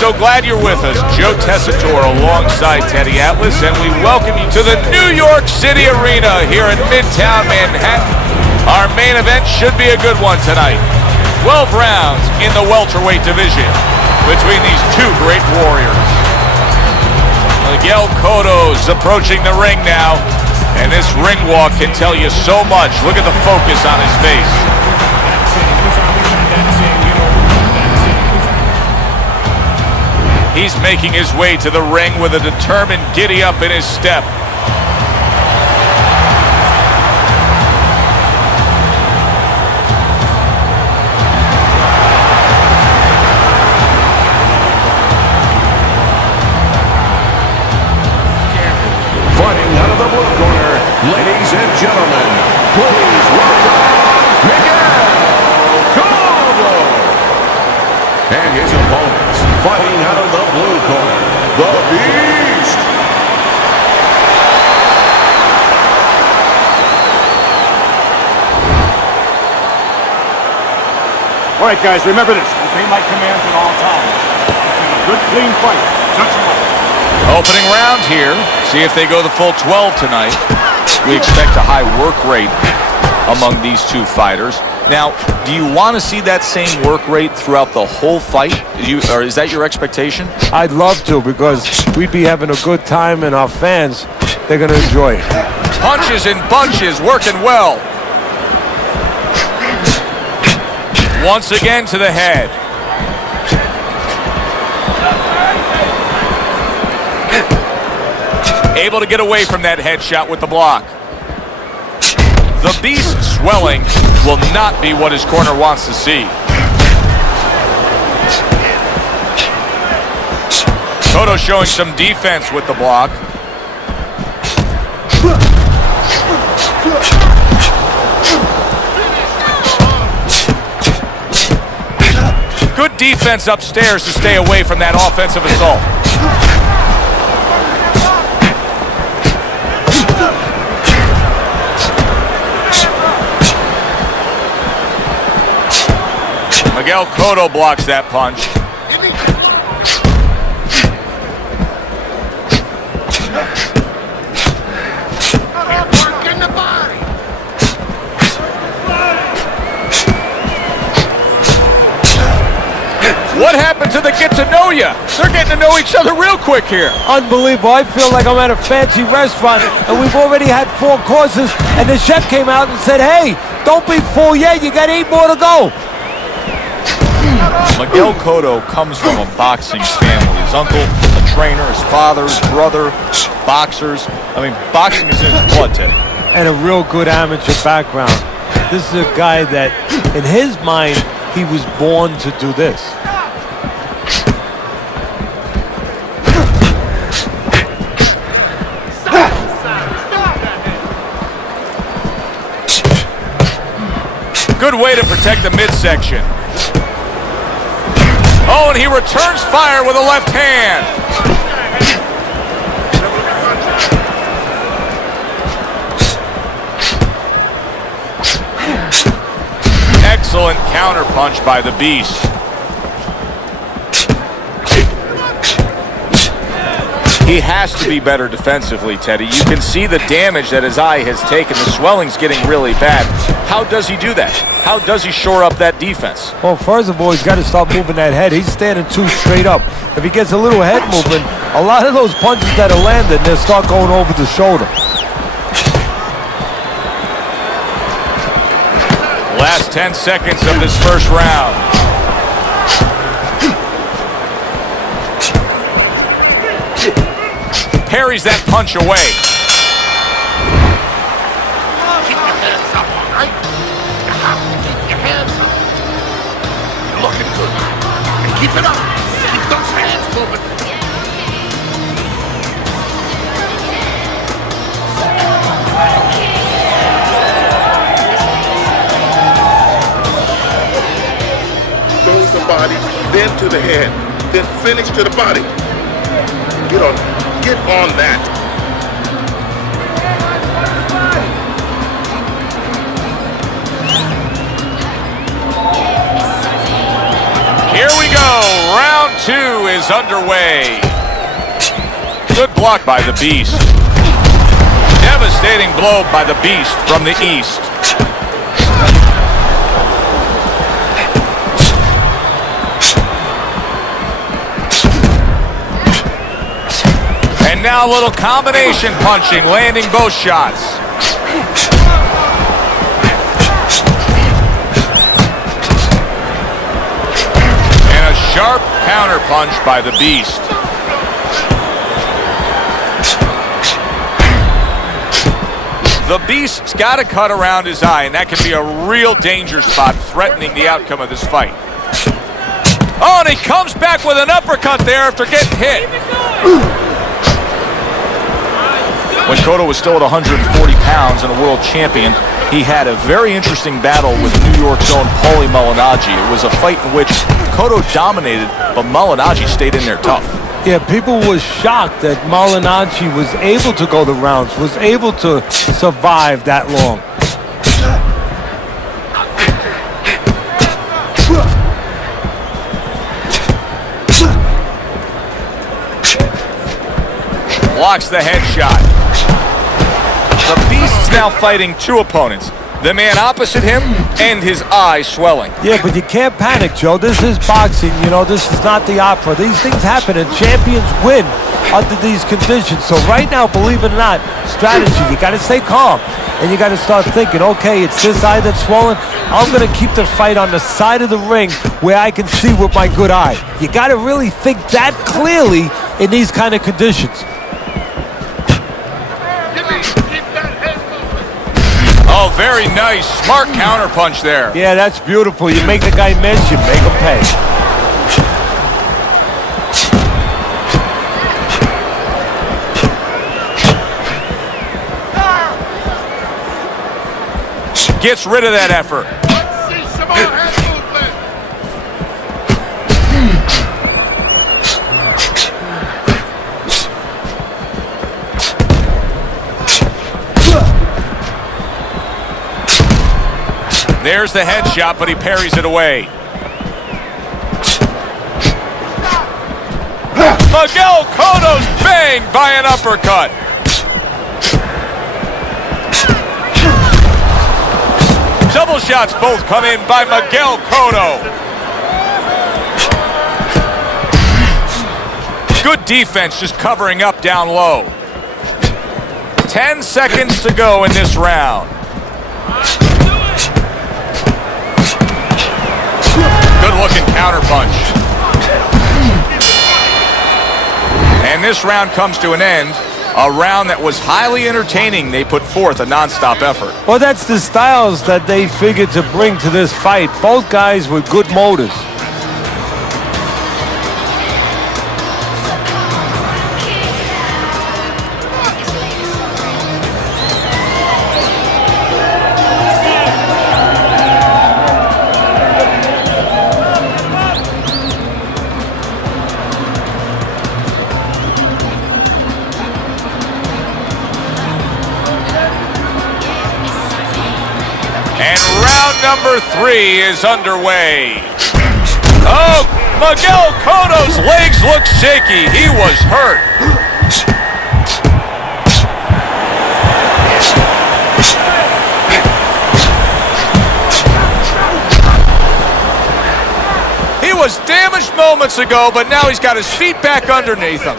so glad you're with us. Joe Tessitore alongside Teddy Atlas, and we welcome you to the New York City Arena here in Midtown Manhattan. Our main event should be a good one tonight. 12 rounds in the welterweight division between these two great warriors. Miguel Cotto's approaching the ring now, and this ring walk can tell you so much. Look at the focus on his face. He's making his way to the ring with a determined giddy-up in his step. Fighting out of the blue corner, ladies and gentlemen, please welcome Miguel Cotto. And his opponents, fighting out of the blue corner, the Beast. All right, guys, remember this. Obey my commands at all times. It's a good, clean fight. Touch them up. Opening round here. See if they go the full 12 tonight. We expect a high work rate among these two fighters. Now, do you want to see that same work rate throughout the whole fight? Or is that your expectation? I'd love to, because we'd be having a good time, and our fans, they're going to enjoy it. Punches and bunches, working well. Once again to the head. Able to get away from that headshot with the block. The Beast swelling will not be what his corner wants to see. Cotto showing some defense with the block. Good defense upstairs to stay away from that offensive assault. Miguel Cotto blocks that punch. What happened to the get to know ya? They're getting to know each other real quick here. Unbelievable. I feel like I'm at a fancy restaurant, and we've already had 4 courses, and the chef came out and said, hey, don't be full yet, you got 8 more to go. Miguel Cotto comes from a boxing family. His uncle, a trainer, his father, his brother, boxers. I mean, boxing is in his blood, Teddy. And a real good amateur background. This is a guy that, in his mind, he was born to do this. Good way to protect the midsection. Oh, and he returns fire with a left hand. Excellent counterpunch by the Beast. He has to be better defensively, Teddy. You can see the damage that his eye has taken. The swelling's getting really bad. How does he do that? How does he shore up that defense? Well, first of all, he's got to start moving that head. He's standing too straight up. If he gets a little head movement, a lot of those punches that are landed, they'll start going over the shoulder. Last 10 seconds of this first round. Parries that punch away. Keep your hands up, all right? You have to keep your hands up. You're looking good. And keep it up. Keep those hands moving. Go to the body, then to the head, then finish to the body. You know, get on that. Here we go. Round 2 is underway. Good block by the Beast. Devastating blow by the Beast from the East. And now a little combination punching, landing both shots. And a sharp counter punch by the Beast. The Beast's got to cut around his eye, and that can be a real danger spot threatening the outcome of this fight. Oh, and he comes back with an uppercut there after getting hit. When Cotto was still at 140 pounds and a world champion, he had a very interesting battle with New York's own Paulie Malignaggi. It was a fight in which Cotto dominated, but Malignaggi stayed in there tough. Yeah, people were shocked that Malignaggi was able to go the rounds, was able to survive that long. Blocks the headshot. The Beast's now fighting 2 opponents. The man opposite him and his eye swelling. Yeah, but you can't panic, Joe. This is boxing. You know, this is not the opera. These things happen, and champions win under these conditions. So right now, believe it or not, strategy. You got to stay calm, and you got to start thinking, okay, it's this eye that's swollen. I'm going to keep the fight on the side of the ring where I can see with my good eye. You got to really think that clearly in these kind of conditions. Oh, very nice. Smart counterpunch there. Yeah, that's beautiful. You make the guy miss, you make him pay. Gets rid of that effort. Let's see some more head movement. There's the headshot, but he parries it away. Miguel Cotto's banged by an uppercut. Double shots both come in by Miguel Cotto. Good defense, just covering up down low. 10 seconds to go in this round. Good-looking counterpunch. And this round comes to an end. A round that was highly entertaining. They put forth a non-stop effort. Well, that's the styles that they figured to bring to this fight. Both guys with good motors. And round number 3 is underway. Oh, Miguel Cotto's legs look shaky. He was hurt. He was damaged moments ago, but now he's got his feet back underneath him.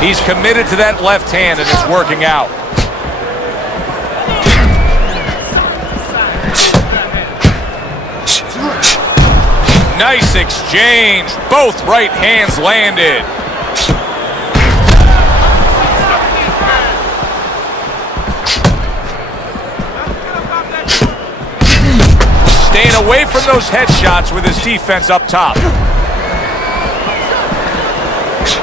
He's committed to that left hand, and it's working out. Nice exchange. Both right hands landed. Staying away from those headshots with his defense up top.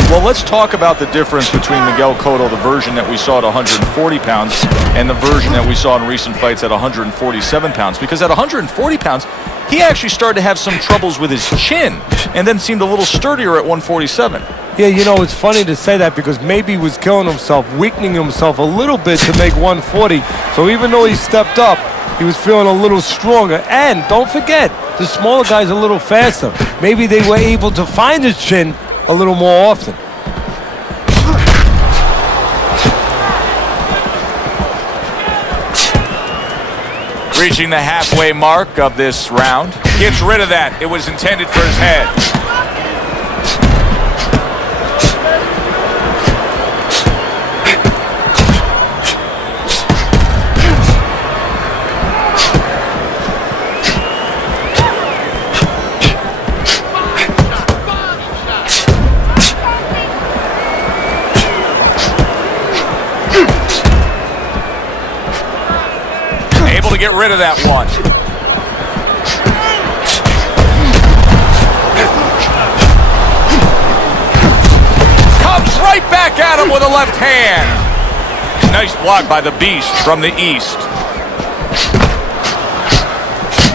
Well, let's talk about the difference between Miguel Cotto, the version that we saw at 140 pounds, and the version that we saw in recent fights at 147 pounds. Because at 140 pounds, he actually started to have some troubles with his chin, and then seemed a little sturdier at 147. Yeah, you know, it's funny to say that because maybe he was killing himself, weakening himself a little bit to make 140. So even though he stepped up, he was feeling a little stronger. And don't forget, the smaller guy's a little faster. Maybe they were able to find his chin a little more often. Reaching the halfway mark of this round. Gets rid of that. It was intended for his head. Able to get rid of that one. Comes right back at him with a left hand. Nice block by the Beast from the East.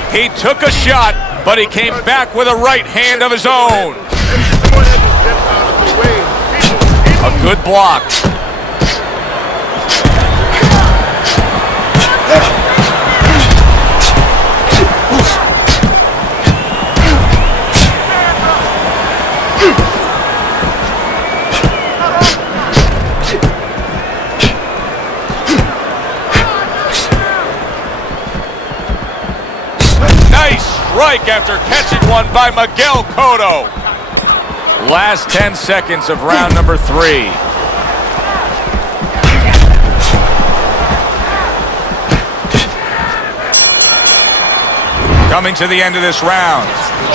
He took a shot, but he came back with a right hand of his own. A good block. Strike after catching one by Miguel Cotto. Last 10 seconds of round number 3. Coming to the end of this round.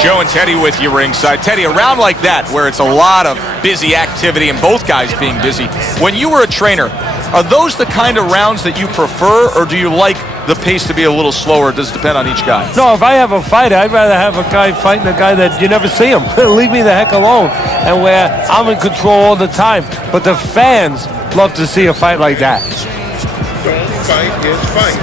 Joe and Teddy with you ringside. Teddy, a round like that where it's a lot of busy activity and both guys being busy. When you were a trainer, are those the kind of rounds that you prefer, or do you like the pace to be a little slower? Does it depend on each guy? No, if I have a fight, I'd rather have a guy fighting a guy that you never see him. Leave me the heck alone. And where I'm in control all the time. But the fans love to see a fight like that. Don't fight his fight.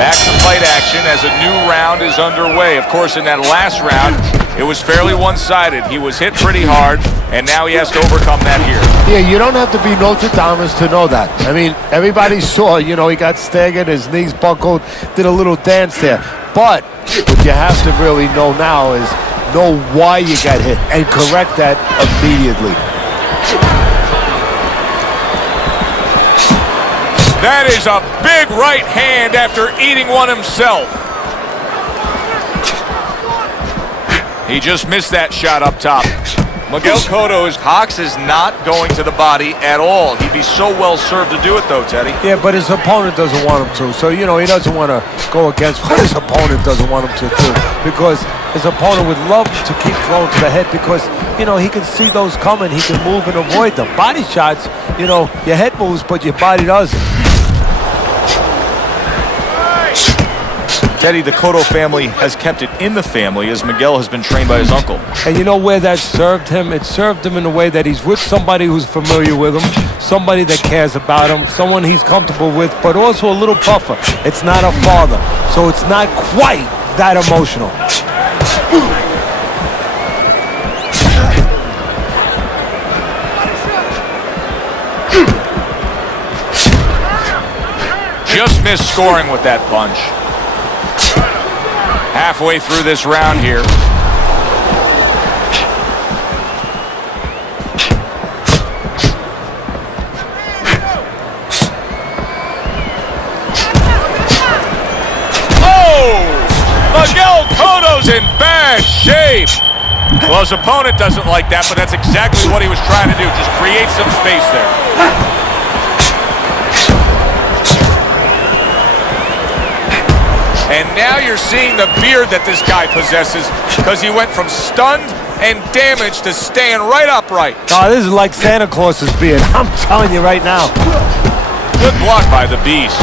Back to fight action as a new round is underway. Of course, in that last round, it was fairly one-sided. He was hit pretty hard, and now he has to overcome that here. Yeah, you don't have to be Nostradamus to know that. I mean, everybody saw, he got staggered, his knees buckled, did a little dance there. But what you have to really know now is know why you got hit and correct that immediately. That is a big right hand after eating one himself. He just missed that shot up top. Miguel Cotto's Hawks is not going to the body at all. He'd be so well served to do it, though, Teddy. Yeah, but his opponent doesn't want him to. So, he doesn't want to go against what his opponent doesn't want him to do. Because his opponent would love to keep throwing to the head because, he can see those coming. He can move and avoid them. Body shots, your head moves, but your body doesn't. Teddy, the Cotto family has kept it in the family as Miguel has been trained by his uncle. And you know where that served him? It served him in a way that he's with somebody who's familiar with him, somebody that cares about him, someone he's comfortable with, but also a little tougher. It's not a father, so it's not quite that emotional. Just missed scoring with that punch. Halfway through this round here. Oh! Miguel Cotto's in bad shape. Well, his opponent doesn't like that, but that's exactly what he was trying to do. Just create some space there. And now you're seeing the beard that this guy possesses because he went from stunned and damaged to staying right upright. Oh, this is like Santa Claus's beard. I'm telling you right now. Good block by the Beast.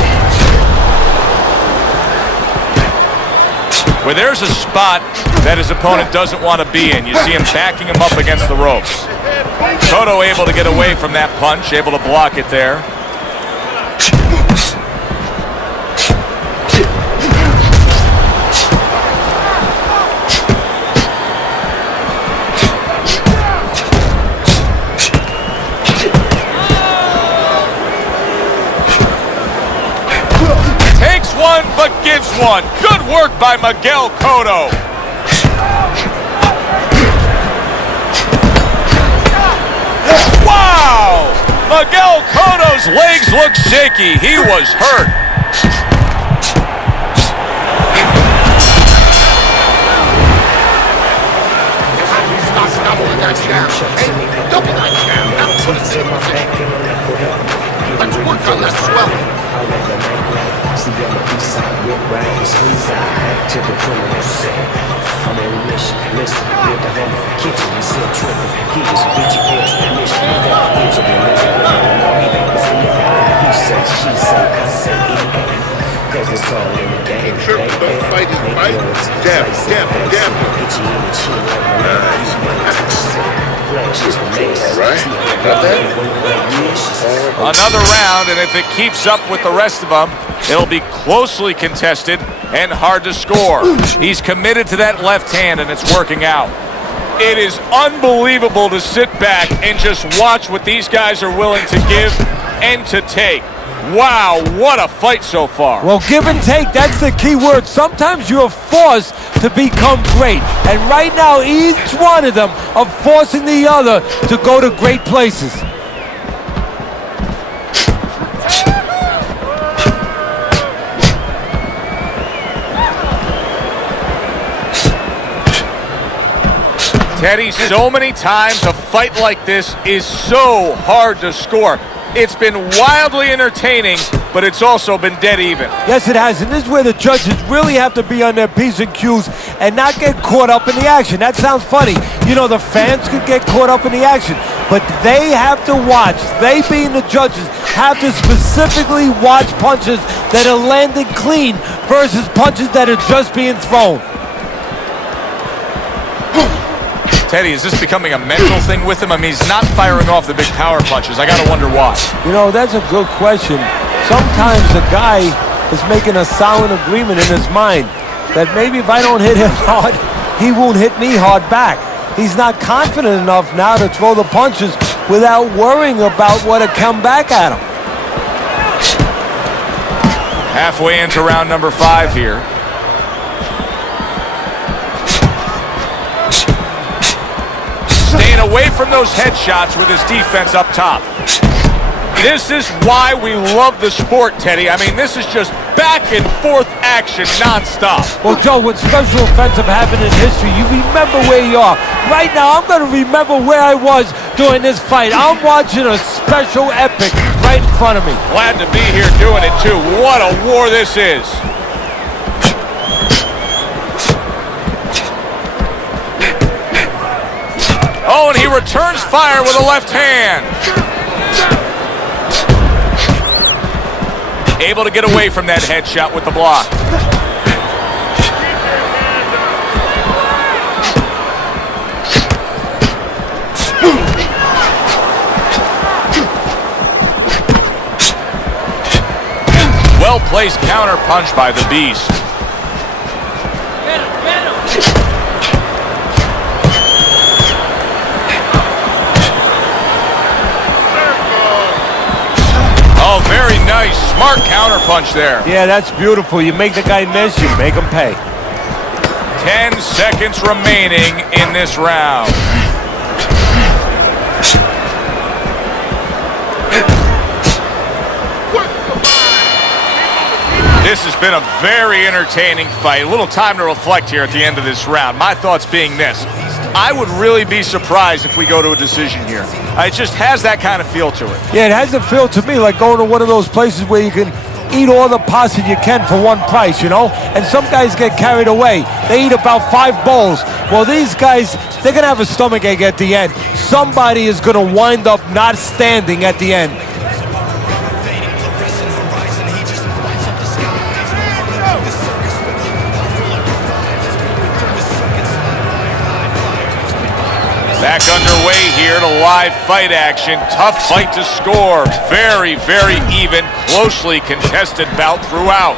Where there's a spot that his opponent doesn't want to be in. You see him backing him up against the ropes. Cotto able to get away from that punch, able to block it there. but gives one. Good work by Miguel Cotto. Wow! Miguel Cotto's legs look shaky. He was hurt. Double that down. Now put it in the thing. Let's work on that swelling. See, I'm a east side, whip right, squeeze out to the criminal set. I'm on a mission, listen, with the home kitchen, he said triple. Here's get your ass permission, you got the edge of the listen. He say, she say, I say, cause it's all in the game. Triple, don't fight his fight. Jab, jab, jab. Hit you in the chin like Right? Got that? Another round, and if it keeps up with the rest of them, it'll be closely contested and hard to score. He's committed to that left hand, and it's working out. It is unbelievable to sit back and just watch what these guys are willing to give and to take. Wow, what a fight so far. Well, give and take, that's the key word. Sometimes you're forced to become great. And right now, each one of them are forcing the other to go to great places. Teddy, so many times a fight like this is so hard to score. It's been wildly entertaining, but it's also been dead even. Yes, it has, and this is where the judges really have to be on their P's and Q's and not get caught up in the action. That sounds funny. You know, the fans could get caught up in the action, but they have to watch. They, being the judges, have to specifically watch punches that are landing clean versus punches that are just being thrown. Teddy, is this becoming a mental thing with him? I mean, he's not firing off the big power punches. I got to wonder why. You know, that's a good question. Sometimes the guy is making a silent agreement in his mind that maybe if I don't hit him hard, he won't hit me hard back. He's not confident enough now to throw the punches without worrying about what will come back at him. Halfway into round number 5 here. Staying away from those headshots with his defense up top. This is why we love the sport, Teddy. I mean, this is just back and forth action nonstop. Well, Joe, when special offensive happened in history, you remember where you are. Right now, I'm going to remember where I was during this fight. I'm watching a special epic right in front of me. Glad to be here doing it, too. What a war this is. Oh, and he returns fire with a left hand. Able to get away from that headshot with the block. Well-placed counter punch by the Beast. Oh, very nice. Smart counter punch there. Yeah, that's beautiful. You make the guy miss, you make him pay. 10 seconds remaining in this round. This has been a very entertaining fight. A little time to reflect here at the end of this round. My thoughts being this. I would really be surprised if we go to a decision here. It just has that kind of feel to it. Yeah, it has a feel to me like going to one of those places where you can eat all the pasta you can for one price, you know? And some guys get carried away. They eat about 5 bowls. Well, these guys, they're going to have a stomachache at the end. Somebody is going to wind up not standing at the end. Back underway here to live fight action. Tough fight to score. Very, very even, closely contested bout throughout.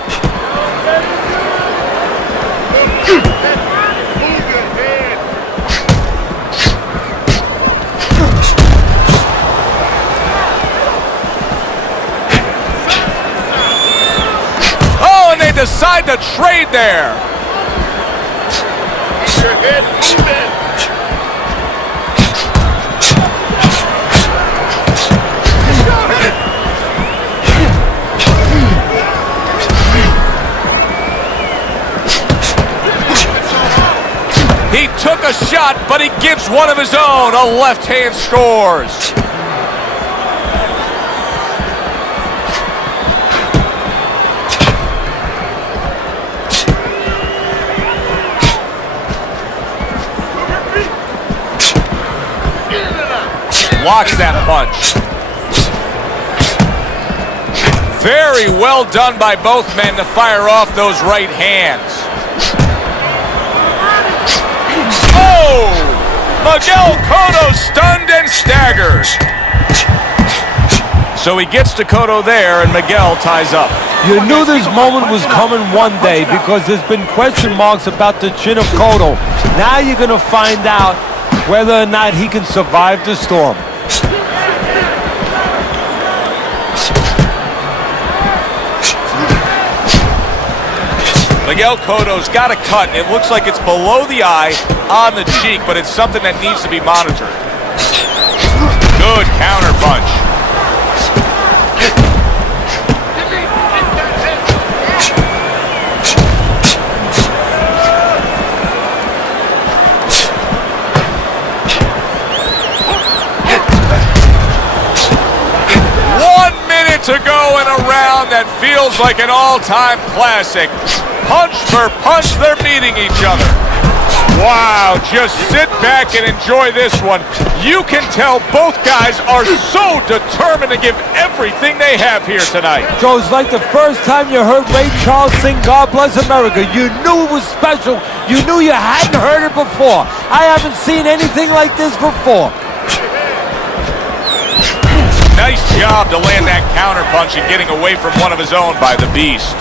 Oh, and they decide to trade there. Keep your head moving. He took a shot, but he gives one of his own. A left hand scores. Blocks that punch. Very well done by both men to fire off those right hands. Oh! Miguel Cotto stunned and staggered. So he gets to Cotto there, and Miguel ties up. You knew this moment was coming one day because there's been question marks about the chin of Cotto. Now you're going to find out whether or not he can survive the storm. Miguel Cotto's got a cut. It looks like it's below the eye on the cheek, but it's something that needs to be monitored. Good counter punch. 1 minute to go in a round that feels like an all-time classic. Punch for punch, they're meeting each other. Wow, just sit back and enjoy this one. You can tell both guys are so determined to give everything they have here tonight. Joe, it's like the first time you heard Ray Charles sing God Bless America. You knew it was special. You knew you hadn't heard it before. I haven't seen anything like this before. Nice job to land that counter punch and getting away from one of his own by the Beast.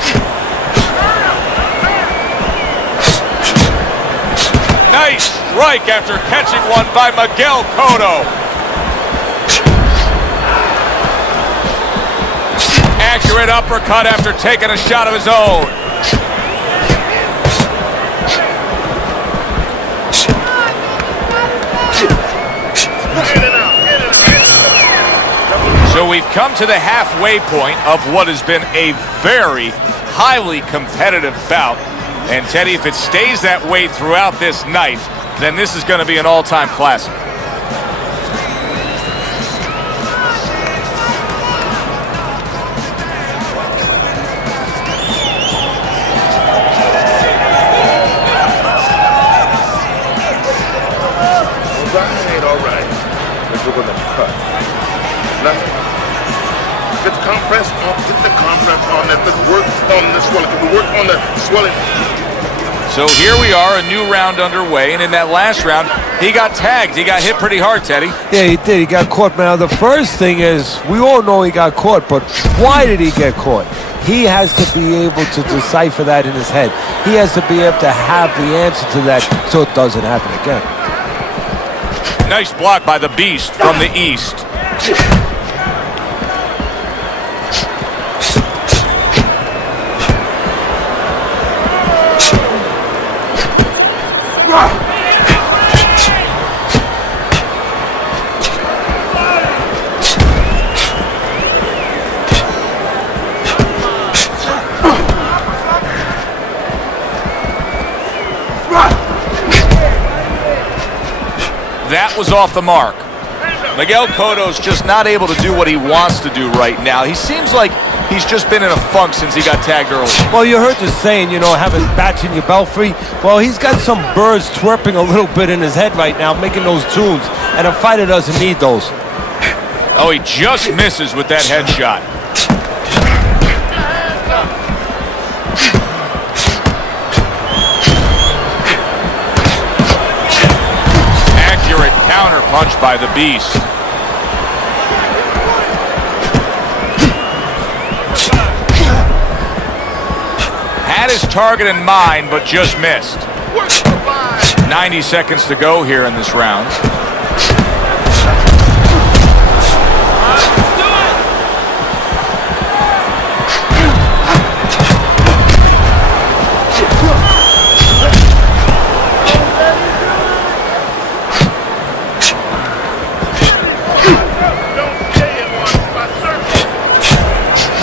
Nice strike after catching one by Miguel Cotto. Accurate uppercut after taking a shot of his own. So we've come to the halfway point of what has been a very highly competitive bout. And Teddy, if it stays that way throughout this night, then this is going to be an all-time classic. All right. Let's go with the cut. Nothing. Get the compress on. Get the compress on. Let's work on the swelling. Can we work on the swelling? So here we are, a new round underway, and in that last round, he got tagged. He got hit pretty hard, Teddy. Yeah, he did. He got caught. Now, the first thing is, we all know he got caught, but why did he get caught? He has to be able to decipher that in his head. He has to be able to have the answer to that so it doesn't happen again. Nice block by the Beast from the East. That was off the mark. Miguel Cotto's just not able to do what he wants to do right now. He seems like he's just been in a funk since he got tagged early. Well, you heard the saying, you know, having bats in your belfry. Well, he's got some birds chirping a little bit in his head right now, making those tunes, and a fighter doesn't need those. Oh, he just misses with that headshot. Accurate counter punch by the Beast. Had his target in mind, but just missed. 90 seconds to go here in this round.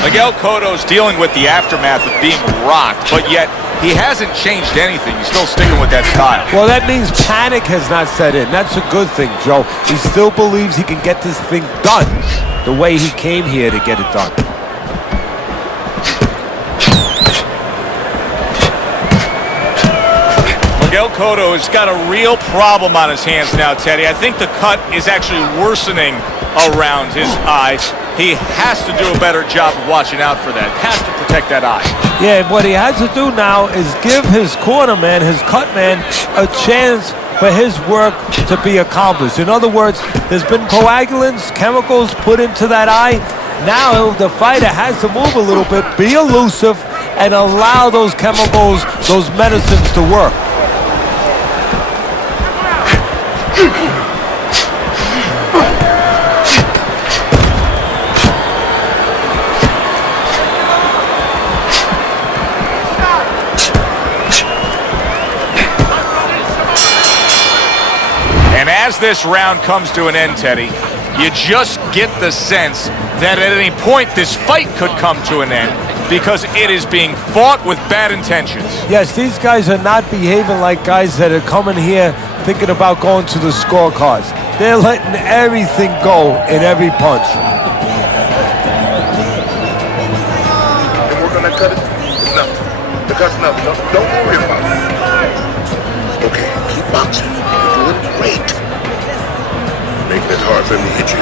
Miguel Cotto's dealing with the aftermath of being rocked, but yet he hasn't changed anything. He's still sticking with that style. Well, that means panic has not set in. That's a good thing, Joe. He still believes he can get this thing done the way he came here to get it done. Miguel Cotto has got a real problem on his hands now, Teddy. I think the cut is actually worsening around his eyes. He has to do a better job of watching out for that. Has to protect that eye. Yeah, what he has to do now is give his corner man, his cut man, a chance for his work to be accomplished. In other words, there's been coagulants, chemicals put into that eye. Now the fighter has to move a little bit, be elusive, and allow those chemicals, those medicines to work. And as this round comes to an end, Teddy, you just get the sense that at any point this fight could come to an end because it is being fought with bad intentions. Yes, these guys are not behaving like guys that are coming here thinking about going to the scorecards. They're letting everything go in every punch. And we're gonna cut it. Nothing. The cut's nothing. Don't worry about it. Okay, keep boxing. You're doing great. Making it hard for me to hit you.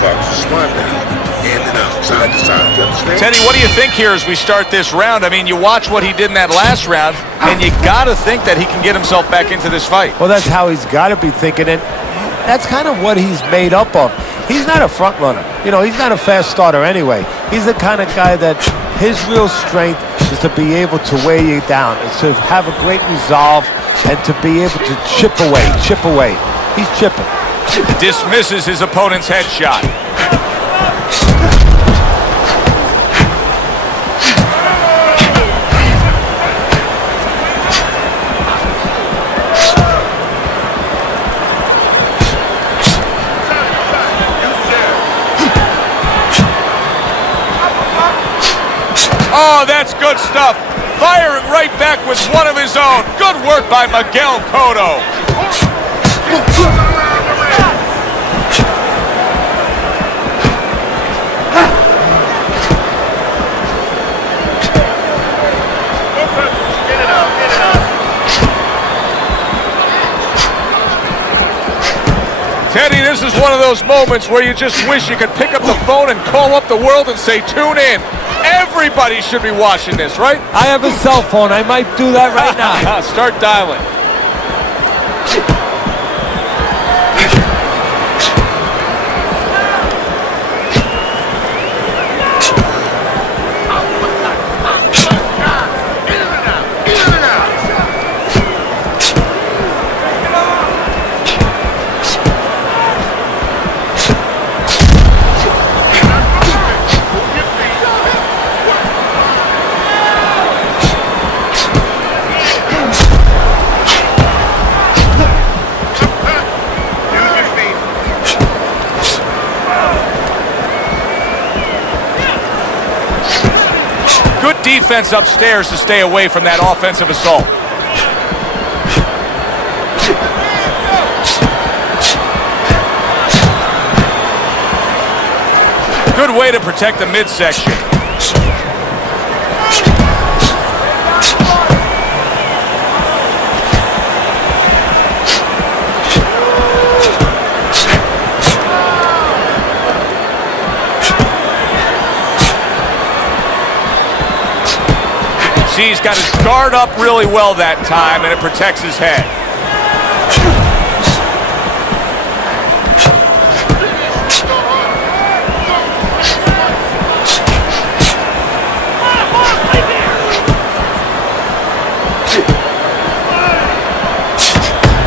Box smart now. In and out, side to side. You understand? Teddy, what do you think here as we start this round? I mean, you watch what he did in that last round, and you got to think that he can get himself back into this fight. Well, that's how he's got to be thinking, and that's kind of what he's made up of. He's not a front runner. You know, he's not a fast starter anyway. He's the kind of guy that his real strength is to be able to wear you down, and to have a great resolve, and to be able to chip away. He's chipping. Dismisses his opponent's headshot. Oh, that's good stuff. Firing right back with one of his own. Good work by Miguel Cotto. Teddy, this is one of those moments where you just wish you could pick up the phone and call up the world and say, tune in. Everybody should be watching this, right? I have a cell phone. I might do that right now. Start dialing. Good defense upstairs to stay away from that offensive assault. Good way to protect the midsection. He's got his guard up really well that time, and it protects his head.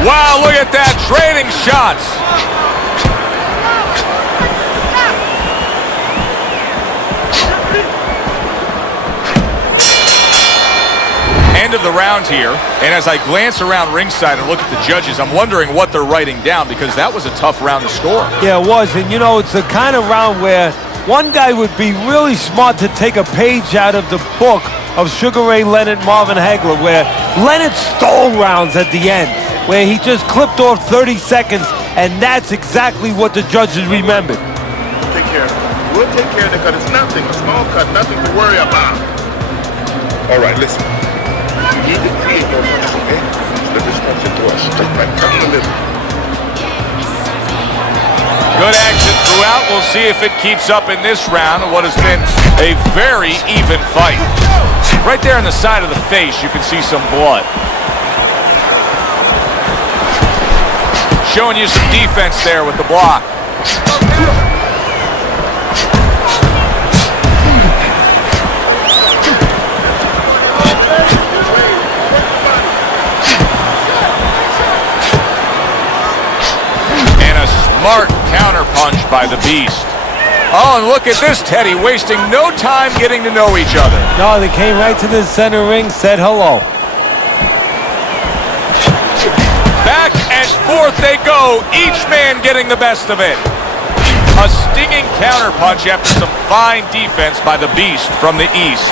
Wow, look at that, trading shots. End of the round here, and as I glance around ringside and look at the judges, I'm wondering what they're writing down, because that was a tough round to score. Yeah, it was, and you know, it's the kind of round where one guy would be really smart to take a page out of the book of Sugar Ray Leonard, Marvin Hagler, where Leonard stole rounds at the end, where he just clipped off 30 seconds, and that's exactly what the judges remembered. Take care. We'll take care of the cut. It's nothing, a small cut, nothing to worry about. All right, listen. You need to create more punches, okay? Let this punch into us. Just like cut in the middle. Good action throughout. We'll see if it keeps up in this round of what has been a very even fight. Right there in the side of the face, you can see some blood. Showing you some defense there with the block. And a smart counter punch by the Beast. Oh, and look at this, Teddy, wasting no time getting to know each other. No, they came right to the center ring, said hello. Back and forth they go, each man getting the best of it. A stinging counterpunch after some fine defense by the Beast from the East.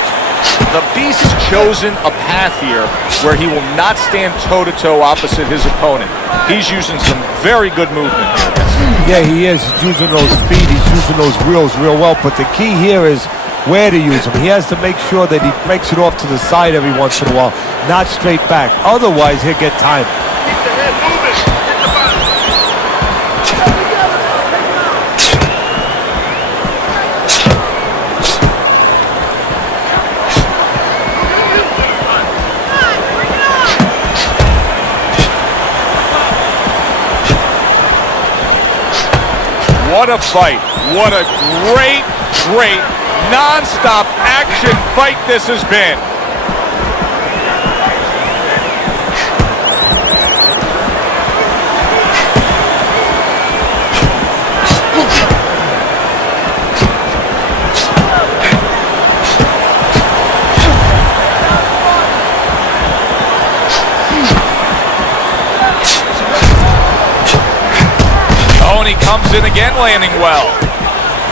The Beast has chosen a path here where he will not stand toe-to-toe opposite his opponent. He's using some very good movement here. Yeah, he is. He's using those feet. He's using those wheels real well. But the key here is where to use them. He has to make sure that he breaks it off to the side every once in a while, not straight back. Otherwise, he'll get timed. Keep the head moving. Hit the bottom. What a fight. What a great, non-stop action fight this has been. Oh, and he comes in again, landing well.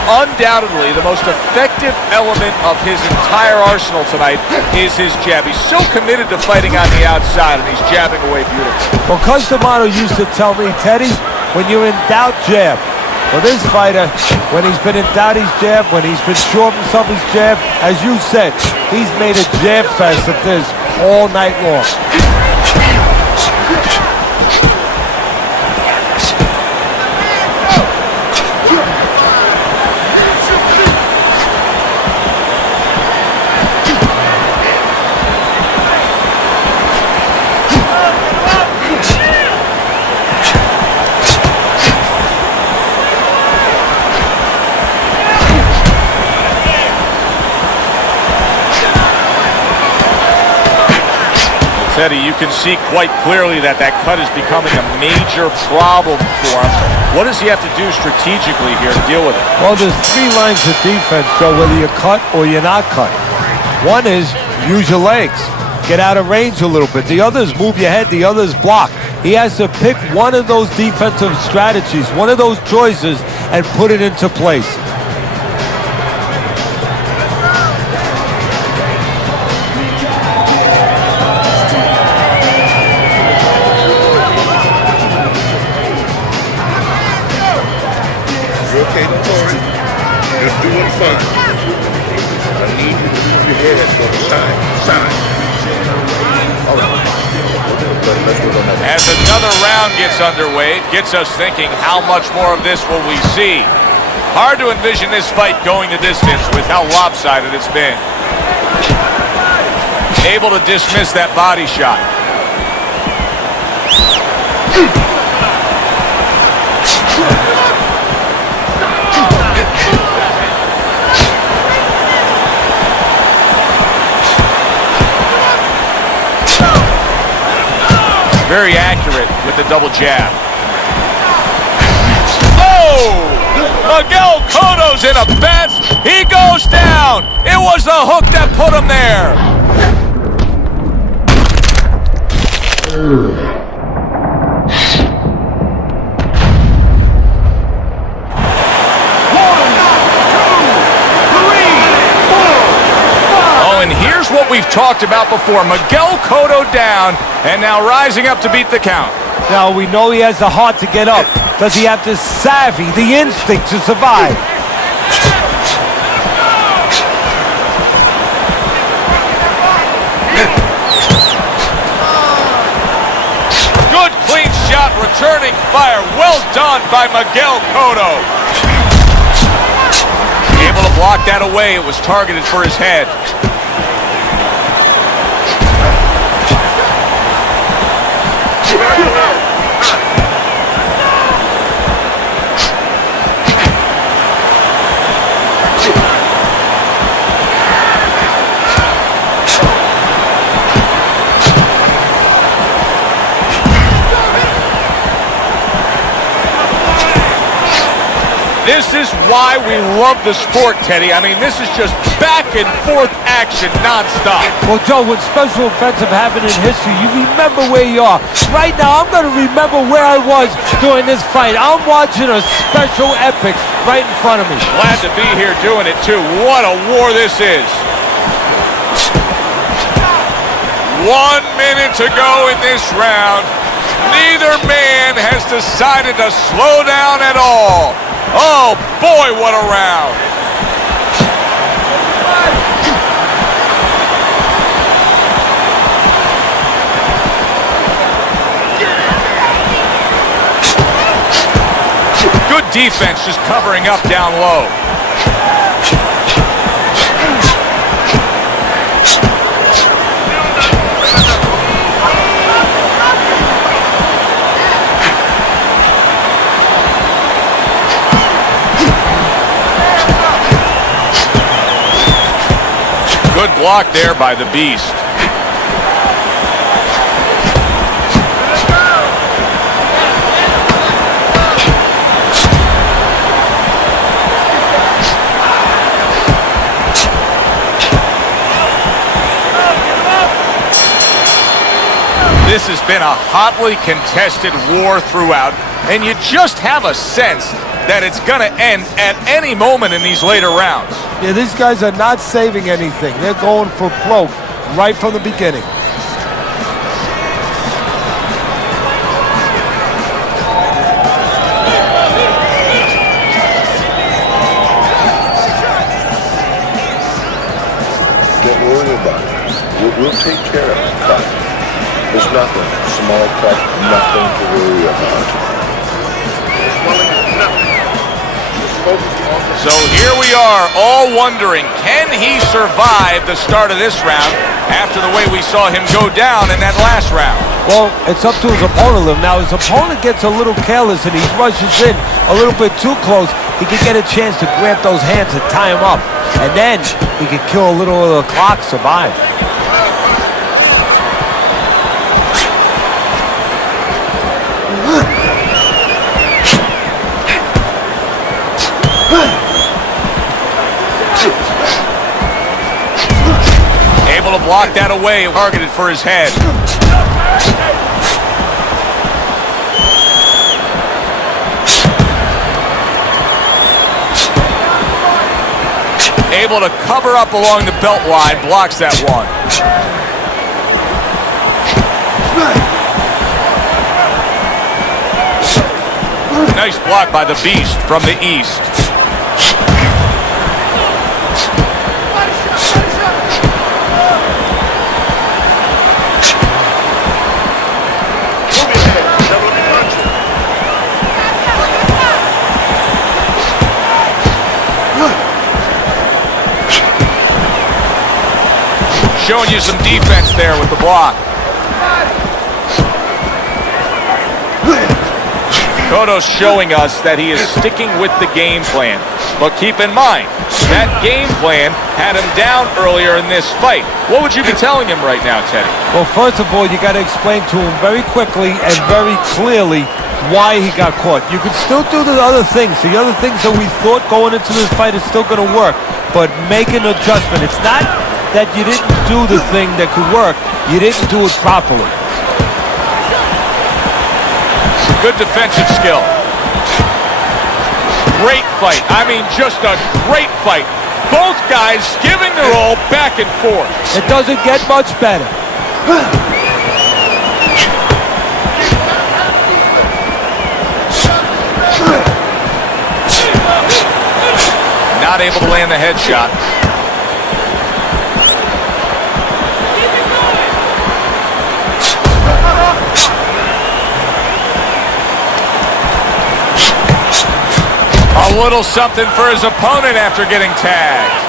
Undoubtedly, the most effective element of his entire arsenal tonight is his jab. He's so committed to fighting on the outside, and he's jabbing away beautifully. Well, Customato used to tell me, Teddy, when you're in doubt, jab. Well, this fighter, when he's been in doubt, he's jab. When he's been sure of himself, he's jab. As you said, he's made a jab fest of this all night long. Teddy, you can see quite clearly that cut is becoming a major problem for him. What does he have to do strategically here to deal with it? Well, there's three lines of defense, Joe, whether you're cut or you're not cut. One is use your legs. Get out of range a little bit. The other is move your head. The other is block. He has to pick one of those defensive strategies, one of those choices, and put it into place. Okay, don't worry. You're doing fine. I need you to move your head to the side. All right. Let's work on that. As another round gets underway, it gets us thinking, how much more of this will we see? Hard to envision this fight going the distance with how lopsided it's been. Able to dismiss that body shot. Very accurate with the double jab. Oh! Miguel Cotto's in a fence. He goes down. It was the hook that put him there. Here's what we've talked about before. Miguel Cotto down, and now rising up to beat the count. Now, we know he has the heart to get up. Does he have the savvy, the instinct to survive? Good clean shot, returning fire. Well done by Miguel Cotto. Able to block that away. It was targeted for his head. This is why we love the sport, Teddy. I mean, this is just back and forth action nonstop. Well, Joe, when special events have happened in history, you remember where you are. Right now, I'm going to remember where I was during this fight. I'm watching a special epic right in front of me. Glad to be here doing it, too. What a war this is. 1 minute to go in this round. Neither man has decided to slow down at all. Oh, boy, what a round. Good defense, just covering up down low. Good block there by the Beast. This has been a hotly contested war throughout, and you just have a sense that it's going to end at any moment in these later rounds. Yeah, these guys are not saving anything. They're going for broke right from the beginning. Don't worry about it. We'll take care of it. Cut. There's nothing. Small cut, nothing to worry about. Swelling is nothing. So here we are, all wondering, can he survive the start of this round after the way we saw him go down in that last round? Well, it's up to his opponent. Now, his opponent gets a little careless and he rushes in a little bit too close. He could get a chance to grab those hands and tie him up. And then he could kill a little of the clock, survive. Able to block that away, targeted for his head. Able to cover up along the belt line, blocks that one. Nice block by the Beast from the east. Showing you some defense there with the block. Cotto's showing us that he is sticking with the game plan. But keep in mind, that game plan had him down earlier in this fight. What would you be telling him right now, Teddy? Well, first of all, you got to explain to him very quickly and very clearly why he got caught. You can still do the other things. The other things that we thought going into this fight is still going to work. But make an adjustment. It's not that you didn't do the thing that could work. You didn't do it properly. Good defensive skill. Great fight. I mean, just a great fight. Both guys giving their all back and forth. It doesn't get much better. Not able to land the headshot. A little something for his opponent after getting tagged.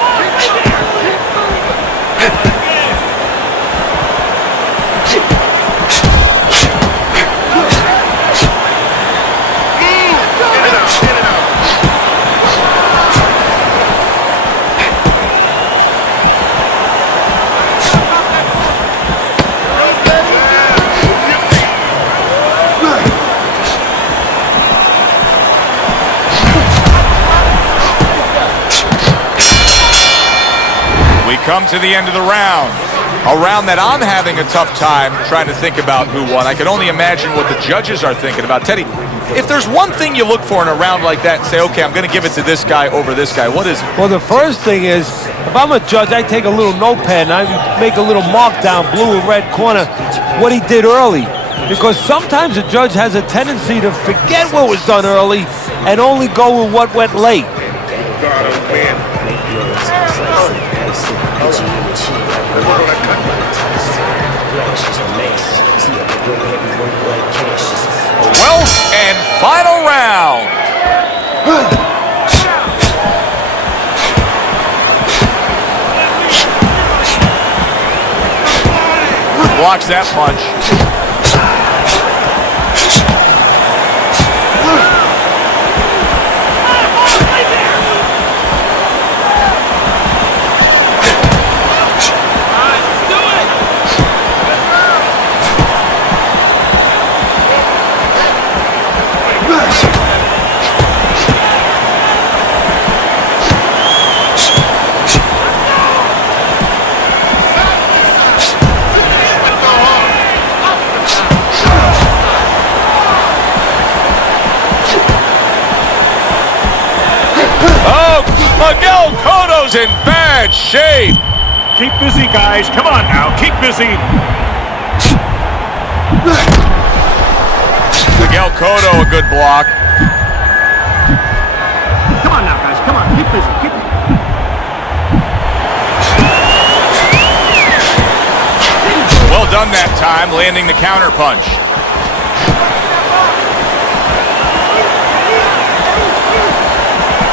Come to the end of the round. A round that I'm having a tough time trying to think about who won. I can only imagine what the judges are thinking about. Teddy, if there's one thing you look for in a round like that and say, okay, I'm going to give it to this guy over this guy, what is it? Well, the first thing is, if I'm a judge, I take a little notepad and I make a little mark down blue and red corner what he did early. Because sometimes a judge has a tendency to forget what was done early and only go with what went late. Well, and final round. Blocks that punch. Miguel Cotto's in bad shape. Keep busy, guys. Come on now. Keep busy. Miguel Cotto, a good block. Come on now, guys. Come on. Keep busy. Keep busy. Well done that time, landing the counter punch.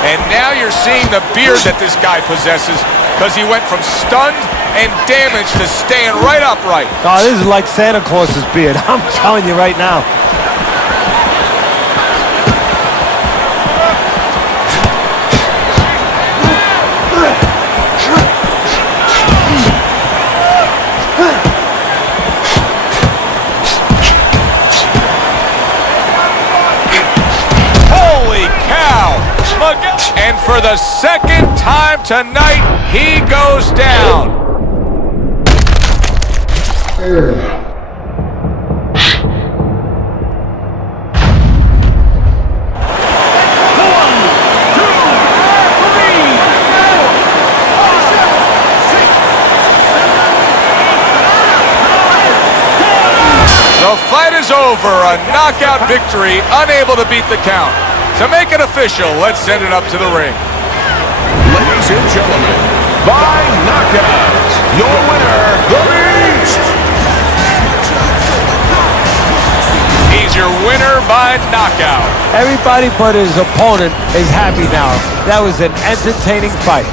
And now you're seeing the beard that this guy possesses because he went from stunned and damaged to staying right upright. Oh, this is like Santa Claus's beard. I'm telling you right now. And for the second time tonight, he goes down. The fight is over. A knockout victory, unable to beat the count. To make it official, let's send it up to the ring. Ladies and gentlemen, by knockout, your winner, the Beast! He's your winner by knockout. Everybody but his opponent is happy now. That was an entertaining fight.